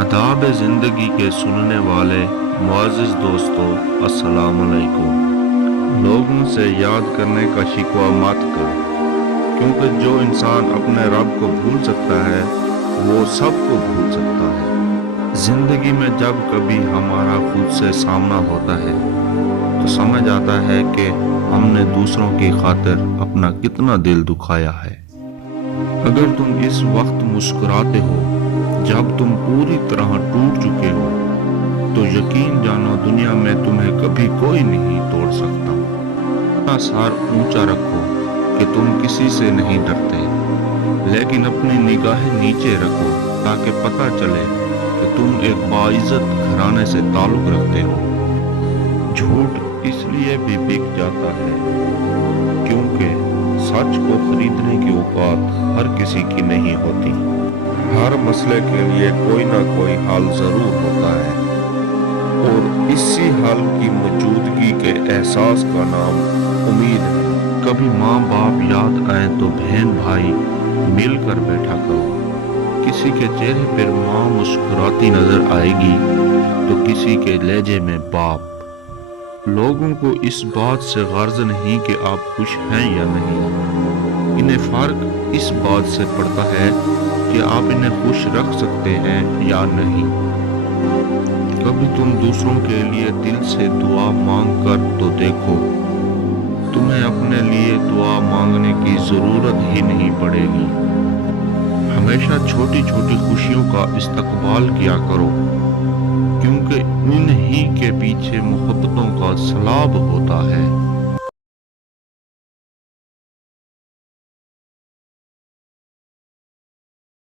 आदाब ज़िंदगी के सुनने वाले मुअज़्ज़िज़ दोस्तों, अस्सलाम अलैकुम। लोगों से याद करने का शिकवा मत करो, क्योंकि जो इंसान अपने रब को भूल सकता है वो सबको भूल सकता है। ज़िंदगी में जब कभी हमारा खुद से सामना होता है तो समझ आता है कि हमने दूसरों की खातिर अपना कितना दिल दुखाया है। अगर तुम इस वक्त मुस्कुराते हो जब तुम पूरी तरह टूट चुके हो, तो यकीन जानो दुनिया में तुम्हें कभी कोई नहीं तोड़ सकता। अपना सर ऊंचा रखो कि तुम किसी से नहीं डरते, लेकिन अपनी निगाहें नीचे रखो ताकि पता चले कि तुम एक बाइज्जत घराने से ताल्लुक रखते हो। झूठ इसलिए भी बिक जाता है क्योंकि सच को खरीदने की औकात हर किसी की नहीं होती। हर मसले के लिए कोई ना कोई हल जरूर होता है, और इसी हल की मौजूदगी के एहसास का नाम उम्मीद है। कभी माँ बाप याद आए तो बहन भाई मिलकर बैठा करो। किसी के चेहरे पर माँ मुस्कुराती नजर आएगी तो किसी के लहजे में बाप। लोगों को इस बात से गर्ज नहीं कि आप खुश हैं या नहीं, इन्हें फर्क इस बात से पड़ता है कि आप इन्हें खुश रख सकते हैं या नहीं। कभी तुम दूसरों के लिए दिल से दुआ मांग कर तो देखो, तुम्हें अपने लिए दुआ मांगने की जरूरत ही नहीं पड़ेगी। हमेशा छोटी छोटी खुशियों का इस्तकबाल किया करो, क्योंकि इन्हीं के पीछे मोहब्बतों का सैलाब होता है।